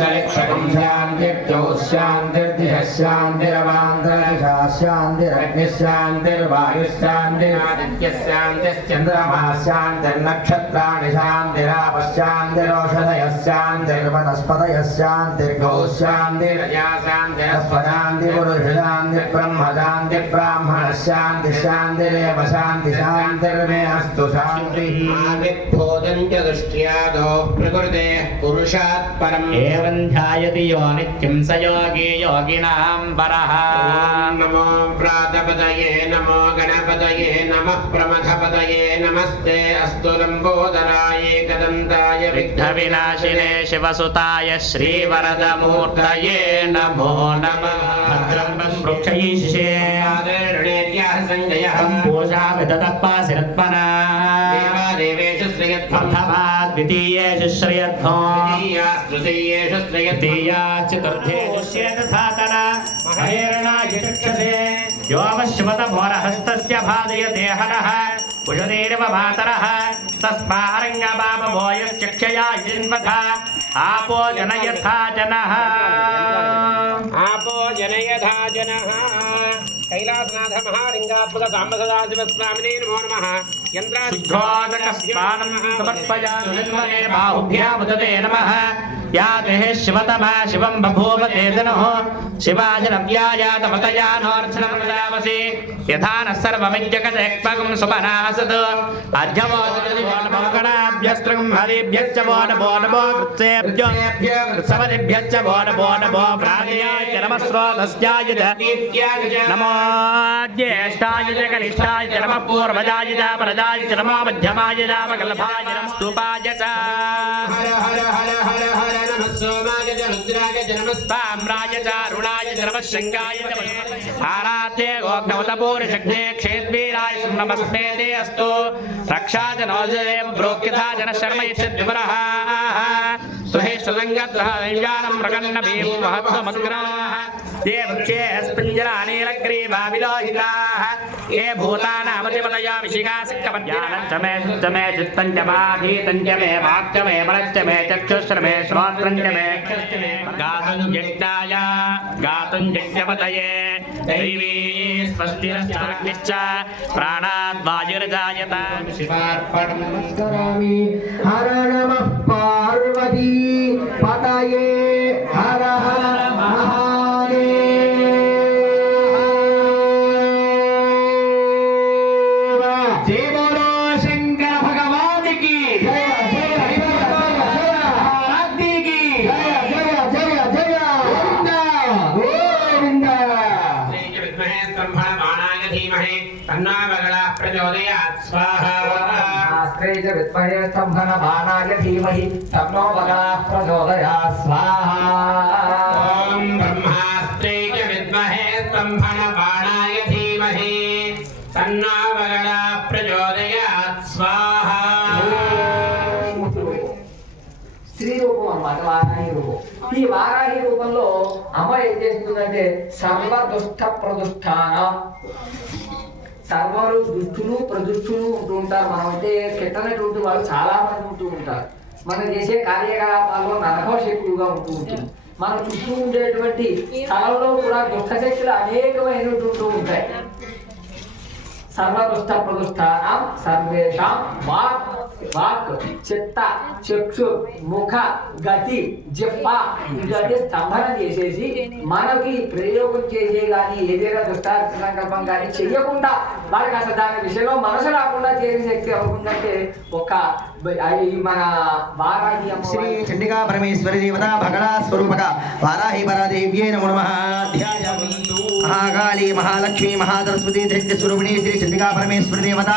अन्तरिक्षकं शान्तिर्जौ शान्तिर्दिशः शान्तिरवान्तरिक्षः शान्तिरग्निः शान्तिर्वायुः शान्तिरादित्यः शान्तिश्चन्द्रमः शान्तिर्नक्षत्राणि शान्तिरापः शान्तिरोषधयः शान्तिर्वनस्पतयः शान्तिर्गौ शान्तिरजा शान्तिरस्वशान्तिपुरुषशान्तिर्ब्रह्म शान्तिर्ब्राह्मणः शान्तिः शान्तिरेव शान्ति शान्तिर्मे अस्तु शान्तिः आविर्भूतं च दृष्ट्यादौ प्रकृतेः पुरुषात् परम् एवं ध्यायति यो नित्यं स योगी योगिनां परः नमो प्रातपदये नमो गणपतये नमः प्रमथपतये नमस्ते अस्तु लम्बोदराय एकदन्ताय विघ्नविनाशिने शिवसुताय श्रीवरदमूर्तये नमो नमः भद्रं वृक्षैषे आदरणेर्यः संजयः पूजा विदतप्पासिरत्मना देवेषु श्रियद्भर्थभात् द्वितीयेषु श्रियद्भो तृतीयेषु श्रियद्धिया चतुर्थेषु श्रियद्धातना महेरणाय चक्षसे यो वश्वतमोरहस्तस्य भादयते हरः कुशदेव मातरः तस्मारङ्गबाबभोयश्चक्षया जिन्वथा आपो जनयथा जनः आपो जनयथा जनः कैलासनाथ महालिंगात्मक सांब सदाशिवस्वामिने नमो नमः यन्त्रादिशुद्धोदकस्नानं समर्पयामि बाहुभ्यामुदते नमः या देः शिवतमा शिवं बभूव तेजनः शिवाजनव्यायातमतयानोर्चनं वदामसि यथा नः सर्वमिज्जगदेक्पगं सुमनासत् अर्घ्यमोदतिभ्यस्त्रं हरिभ्यश्च वो नमो नमो कृत्सेभ्यो कृत्सवदिभ्यश्च वो नमो नमो प्राणयाय नमः स्रोतस्याय नमो ज्येष्ठाय च कनिष्ठाय च नमः पूर्वजाय च परजाय च नमो मध्यमाय च वल्लभाय नमः स्तूपाय च हर हर हर हर हर नमः सोमाय च रुद्राय च नमः ताम्राय च अरुणाय च नमः शृंगाय च आराध्ये गोग्नवतपूर्णशक्ते क्षेत्वीराय नमस्ते ते अस्तु रक्षा च नोजदेव प्रोक्यथा जन शर्म यच्छद्विवरः सुहे सुसङ्गद्रहं मृगन्नभीं महत्त्वमग्राः ये वृक्षे स्पञ्जरानीलग्रीवा विलोहिताः ये भूतानामतिपतया विशिखासिक्कपद्यानश्च मे चित्तं च माधीतं च मे वाक्च मे मनश्च मे चक्षुश्च मे श्रोत्रं च मे गातुं यज्ञाय गातुं यज्ञपतये दैवी स्वस्तिरश्च प्राणाद् वायुर्जायत शिवार्पणं नमस्करामि हर नमः पार्वती पतये हर हर प्रचोदयात् स्वाहा शास्त्रे च विद्महे स्तम्भनबाणाय धीमहि तन्नो बलाः प्रचोदयात् स्वाहा ॐ ब्रह्मास्त्रे च विद्महे स्तम्भनबाणाय धीमहि तन्नो बलाः प्रचोदयात् स्वाहा స్త్రీ రూపం అన్నమాట వారాహి రూపం ఈ వారాహి రూపంలో అమ్మ ఏం చేస్తుందంటే సర్వదుష్ట ప్రదుష్టాన సర్వరు దుష్టులు ప్రదుష్టులు ఉంటూ ఉంటారు. మనం అంటే కెట్టనటువంటి వాళ్ళు చాలా మంది ఉంటూ ఉంటారు. మనం చేసే కార్యకలాపాల్లో నరఘోష ఎక్కువగా ఉంటూ ఉంటుంది. మన చుట్టూ ఉండేటువంటి స్థలంలో కూడా దుష్టశక్తులు అనేకమైనటువంటి ఉంటాయి. సర్వదుష్ట ప్రదుష్టానం సర్వేషాం వాక్ వాక్ చిత్త చక్షు ముఖ గతి జిహ్వ ఇటువంటి స్తంభన చేసేసి మనకి ప్రయోగం చేసే కానీ ఏదైనా దుష్టార్థ సంకల్పం కానీ చెయ్యకుండా వారికి అసలు దాని విషయంలో మనసు రాకుండా చేసే శక్తి అవుతుందంటే ఒక మన వారాహి శ్రీ చండికా పరమేశ్వరి దేవత భగడా స్వరూపక వారాహి పరాదేవ్యే నమో నమః. महाकाली महालक्ष्मी महासरस्वती दैत्य स्वरूपिणी श्री चंडिका परमेश्वरी देवता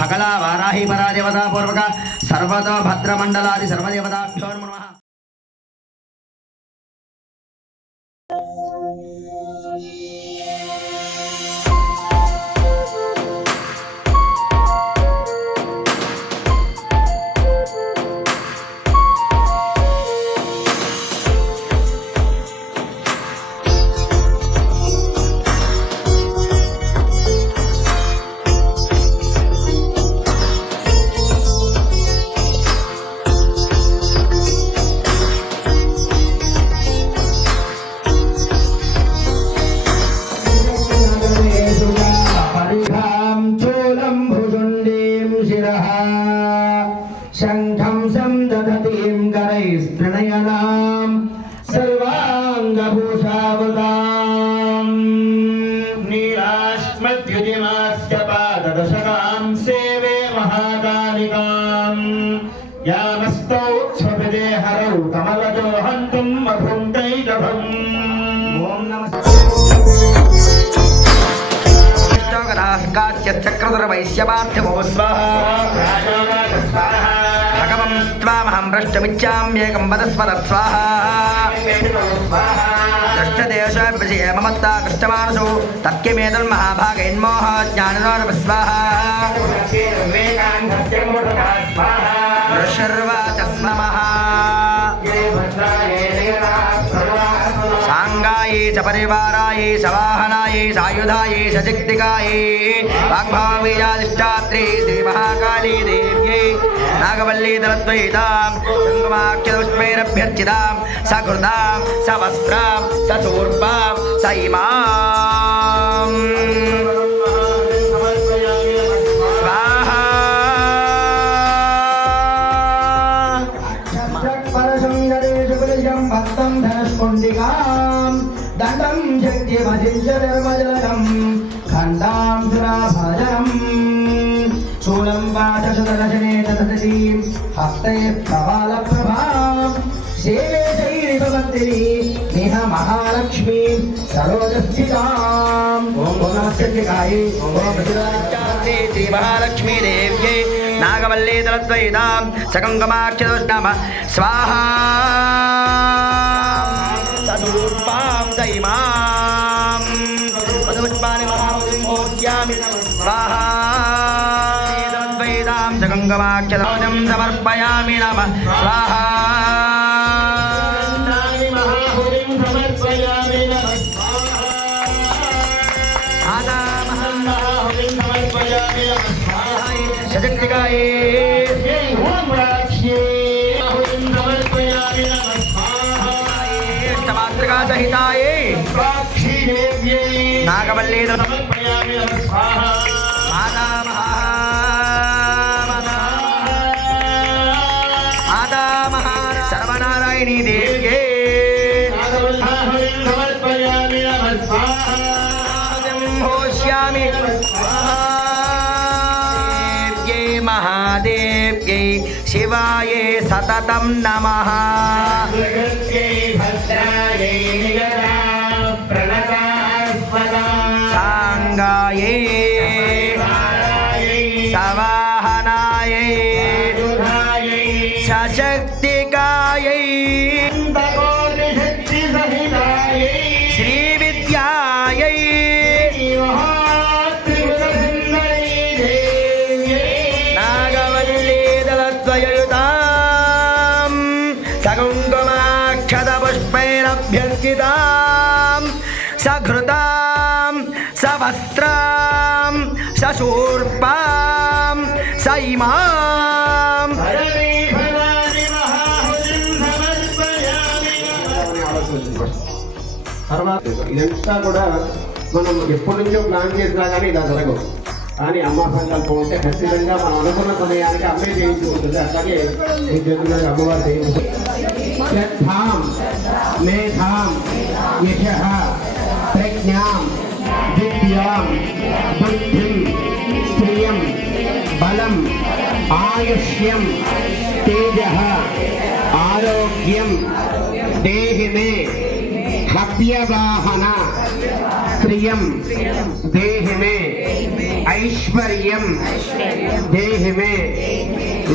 भगला वाराही परा देवता पूर्वक सर्वतो भद्रमंडलादि सर्वदेवताभ्यो नमो नमः. चक्रधरवैश्यपार्थमो स्वाहा भगवं स्वामहं भ्रष्टमिच्छाम्येकं वदस्वद स्वाहा दृष्टदेशविषये ममत्ता कृष्टमानसो तत्किमेतन्महाभागैन्मोह ज्ञाननोरव स्वाहा ऋषर्वाच स्मः सांगाये च परिवाराये सवाहनाये सायुधाये सशक्तिकाये वाग्भावीयादिष्टात्रे श्रीमहाकाली देव्यै नागवल्ली दलद्वैतां कुङ्कुमाक्षरपुष्पैरभ्यर्चितां सकृतां सवस्त्रां सशूर्पां स इमाम् दंडं शक्ति भजिंचर्मजलकं खंडां सुराभजनं शूलं वाचशतदशने तततीं हस्ते प्रभालप्रभां सेवे शैरिभवन्तिनी नेह महालक्ष्मी सरोजस्थिताम् ॐ नमस्ते ॐ प्रसिद्धाचार्ये श्री महालक्ष्मी देव्यै नागवल्ली दलद्वैतां सकङ्गमाक्षदोष्णाम स्वाहा सदूर्पां दैमां पदपुष्पाणि महापुष्पोद्यामि स्वाहा दलद्वैतां सकङ्गमाक्षदोजं समर्पयामि नमः स्वाहा सजक्तिकाये सहिताये नागवल्ली माता महा सर्वनारायणी देव्ये होष्यामि महादेव्यै शिवाये सततं नमः सांगाये सवाहनाये सशक्तिकायै श्रीविद्यायै सकुङ्कुमाक्षतपुष्पैरभ्यर्चितां सघृतां सवस्त्रां सशूर्पां स इमाम् ఇదంతా కూడా మనం ఎప్పటి నుంచో ప్లాన్ చేసినా కానీ ఇలా జరగవు. కానీ అమ్మ సంకల్పం ఉంటే ఖచ్చితంగా మనం అనుకున్న సమయానికి అమ్మే చేయించుకుంటుంది. అట్లాగే ఈ చేతుల్లో అమ్మవారు చేయించుకుంటుంది. మేధాం యశః ప్రజ్ఞాం విద్యాం బుద్ధిం శ్రియం బలం ఆయుష్యం తేజః ఆరోగ్యం దేహి మే हव्यवाहन प्रियं देहि मे ऐश्वर्यं देहि मे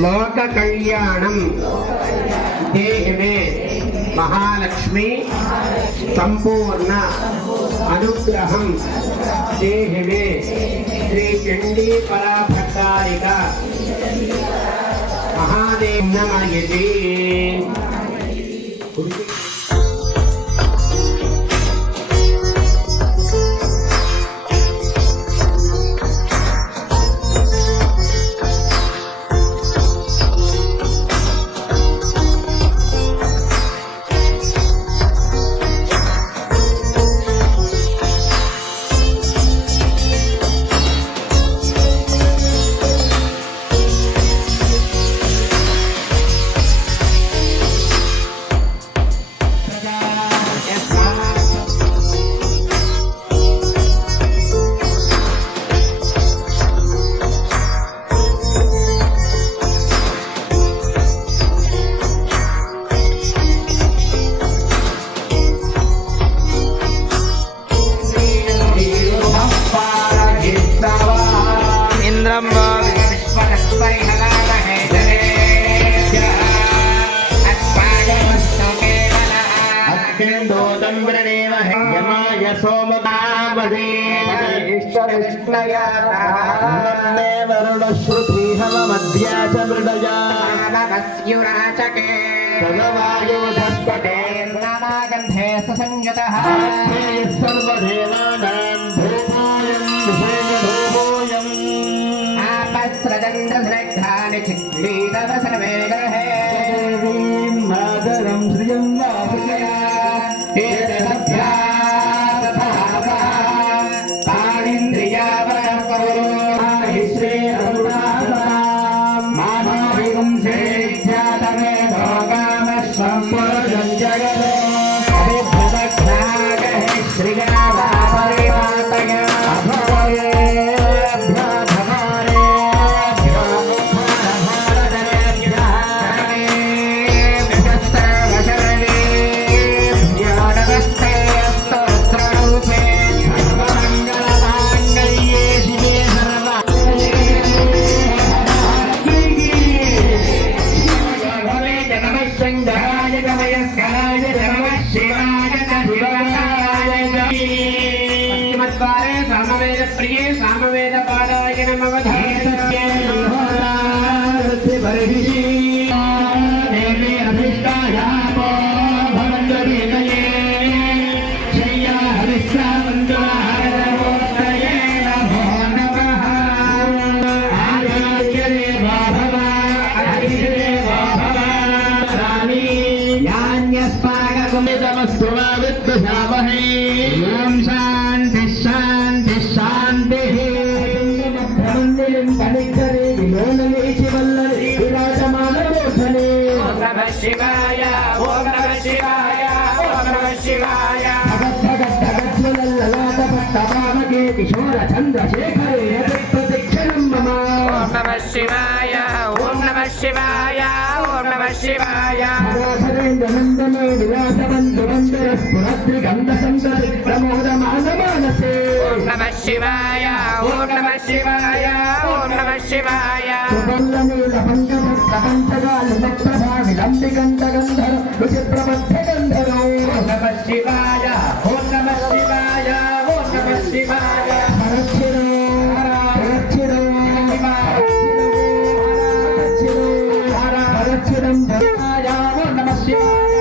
लोक कल्याणं देहि मे महालक्ष्मी संपूर्ण अनुग्रहं देहि मे श्री चंडी पराभट्टारिका महादेव नमयति. యమాయ సోమనామదే నన్నే వరుణ శ్రుతి హవమధ్యా చ మృడజా తదవాయుధస్పతే నానాగంధే సంయుతః సర్వదేవానాం ధూపోయం విశేషధూపోయం ఆపస్రజంధ్రఘ్రాని చిక్లీతవ సర్వే గ్రహే దేవీం మాతరం శ్రియం వాసుకయా శివాయ ఓం నమః శివాయ ఓం నమః శివాయ కిశోర చంద్రశేఖరే ప్రదక్షిణం మమ ఓం నమః శివాయ ఓం నమః శివాయ ఓం నమః శివాయ నందనే విలాసవంతు వందర స్ఫురద్రి గంధ సంతరి ప్రమోద మానమానసే ఓం నమః శివాయ ఓం నమః శివాయ ఓం నమః శివాయ సువర్ణనీల పంచగాలు నప్రభా విలంబి గంధ గంధర రుచి ప్రబద్ధ గంధరో ఓం నమః శివాయ ఓం నమః శివాయ ఓం నమః శివాయ హరక్షిరో హరక్షిరో హరక్షిరం శివాయ ఓం నమః శివాయ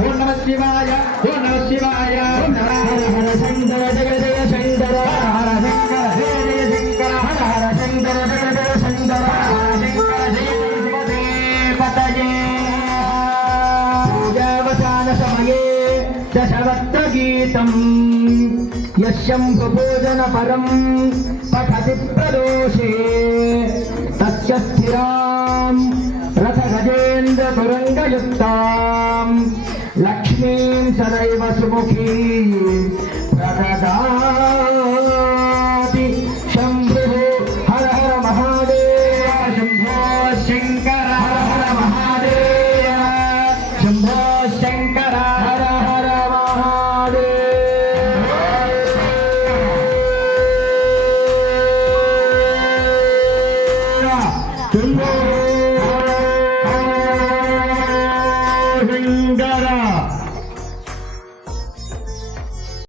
ఓం నమః శివాయ ఓం నమః శివాయ హర హర శంకర జయ జయ శంకర హర శంకర జయ జయ శంకర హర హర శంకర జయ జయ శంకర హర శంకర జయ జయ పతయే పూజావసాన సమయే దశవక్త గీతం యశంభు భోజన పరం పఠతి ప్రదోషే తస్య స్థిరాం రథ గజేంద్ర తురంగయుక్తాం లక్ష్మీం సదైవ సుముఖీ